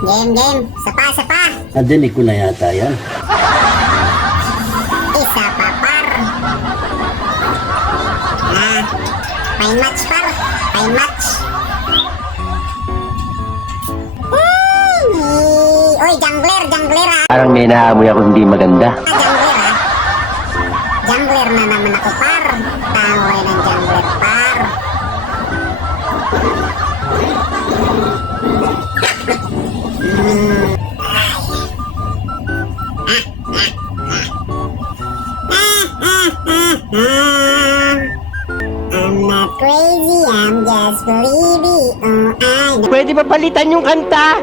Game. Isa pa. Nadinig ko na yata yan. Isa pa, par. May match, par. May match. Oy, jungler ha. Parang may naamoy ako hindi maganda. Jungler ha. Jungler na naman ako, par. Tawag ng jungler, par. I'm not crazy, I'm just believing. Oh, I know Pwede ba palitan yung kanta?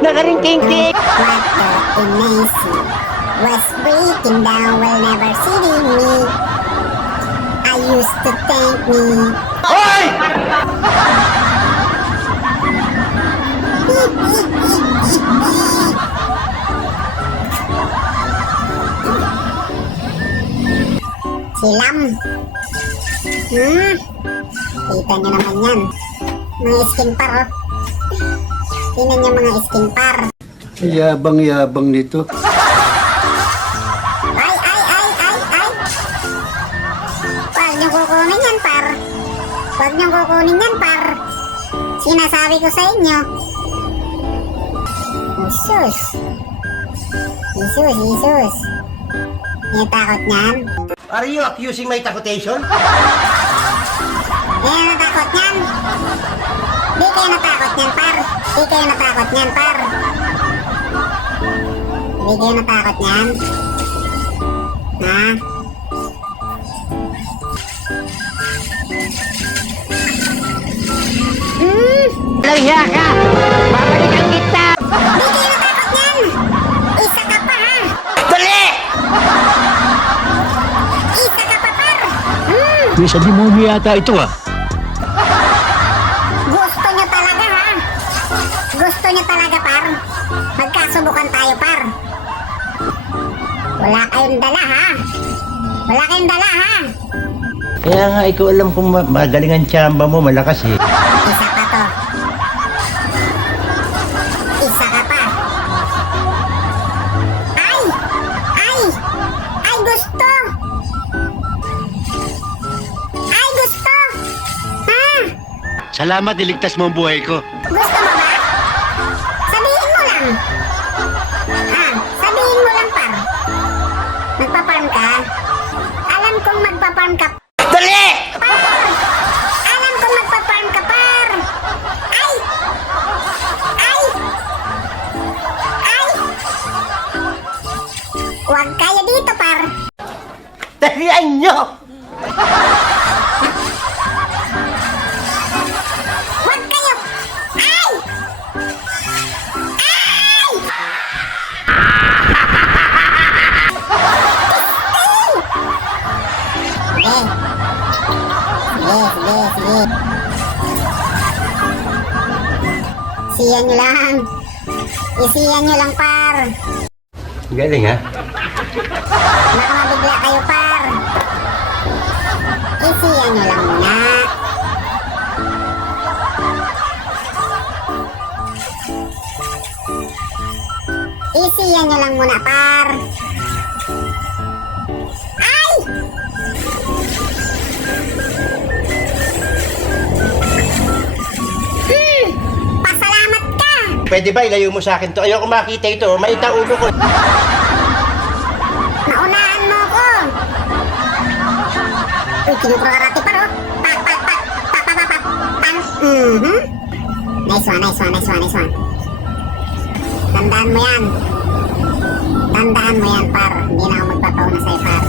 Nakaringking-king. what the amazing was breaking down will never see me. I used to thank me. Hoy! Silam. Kita nyo naman yan. Mga skin par, oh. Tingnan nyo mga skin par. Yabang-yabang nito. Ay! Huwag nyo kukunin yan, par. Huwag nyo kukunin yan, par. Sinasabi ko sa inyo. Jesus. May takot niyan. Are you accusing my takotation? May natakot niyan. Di kayo natakot niyan, par. Di kayo natakot niyan, par. Di kayo natakot niyan. Ha? Langya ka! Babalikan kita! Di kayo natakot niyan. Isa ka pa, ha? Dali! Isa ka pa, par. May sa demonyo yata ito ah. Gusto nyo talaga, ha? Gusto nyo talaga, par? Magkasubukan tayo, par. Wala kayong dala, ha? Wala kayong dala, ha? Kaya nga ikaw alam kung magaling ang tsamba mo, malakas eh. Isa pa to. Isa ka pa. Ay, gusto. Ha? Salamat, niligtas mo ang buhay ko. Gusto mo ba? Sabihin mo lang. Ha? Sabihin mo lang, par. Magpaparm ka? Alam kong magpaparm ka. Dali! Par! Alam kong magpaparm ka, par. Ay! Huwag kayo dito, par. Dalian nyo! Huwag kayo! Ay! Sige. Siyan nyo lang. Isiyan nyo lang, par. Galing ha? Baka mabigla kayo, par. Isiyan nyo lang muna. Isiyan nyo lang muna, par. Ay! Pasalamat ka! Pwede ba ilayo mo sa akin to? Ayoko makita ito. Maita ulo ko. Naunahan mo ko! Uy, kinukurarati pa, oh. Pak. Pang. Nice one. Tandaan mo yan. Par. Hindi na ako magpapauna sa'yo, par.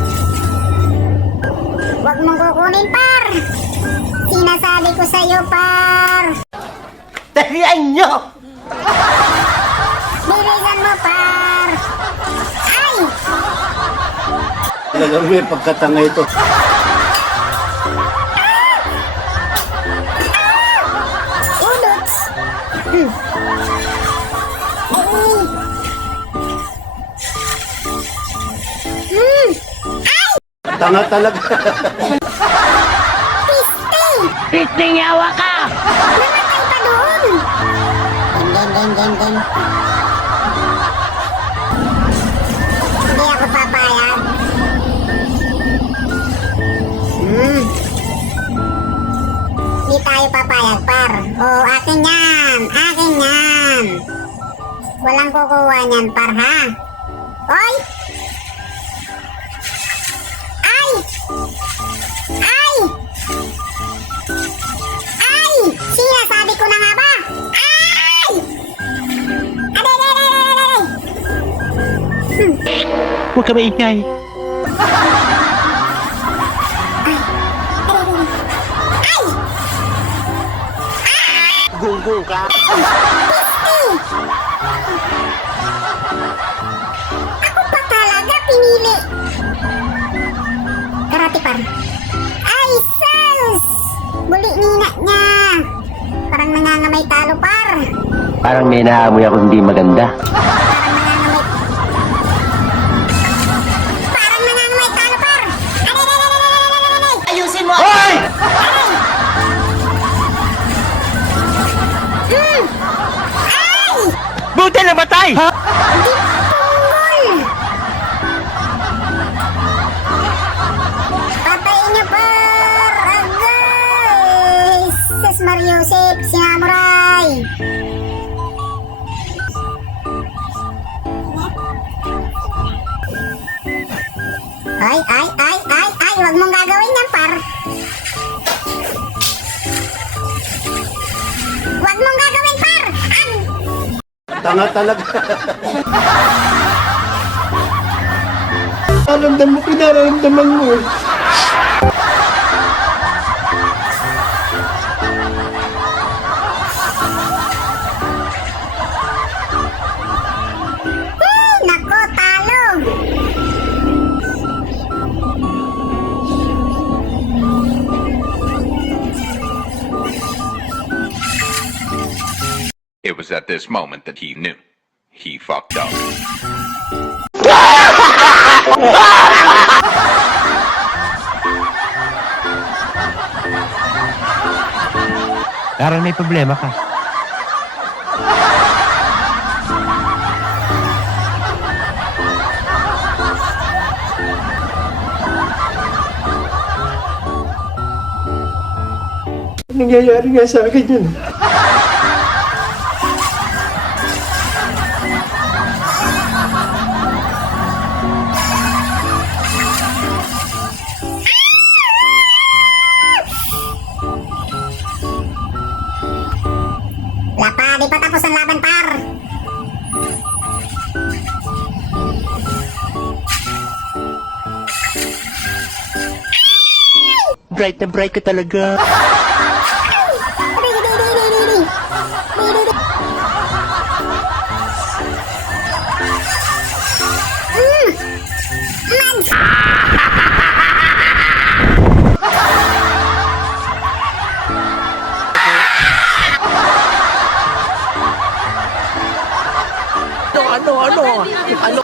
Huwag mong kukunin, par. Sinasabi ko sa'yo, par. Dalian nyo! Bilisan mo, par. Ay! Talagang may pagkatanga ito. Udots! Tanga talaga. Piste! Pitning yawa ka! Namatay pa doon! Game. Hindi ako papayag. Hindi tayo papayag, par. Oh, akin yan. Akin yan. Walang kukuha niyan, par, ha? Oy! Ay! Ay! Ay! Sinasabi ko na nga ba? Ay! Aday, aday, aday, aday, aday! Huwag ka maingay. Ay! Gunggong ka. Ako pa talaga pinili. Karate par. Ay, sus! Buli nina niya. Parang nangangamay talo par. Parang may naamoy ako hindi maganda. Parang nangangamay talo par. Aday! Ayusin mo! Hoy! Ay! Buti namatay! Ha? Punggol! Patayin niyo par! Agay! Sus Mariusip, sinamuray! Ay! Huwag mong gagawin yan, par! Huwag mong gagawin, par! Tanga talaga. Nararamdaman mo, nararamdaman mo. Nako, talo! It was at this moment that he knew. He fucked up. Parang may problema ka. Nangyayari nga sa akin yun. Lapa, di pa tapos ang laban, par! Bright na bright ka talaga. Ano?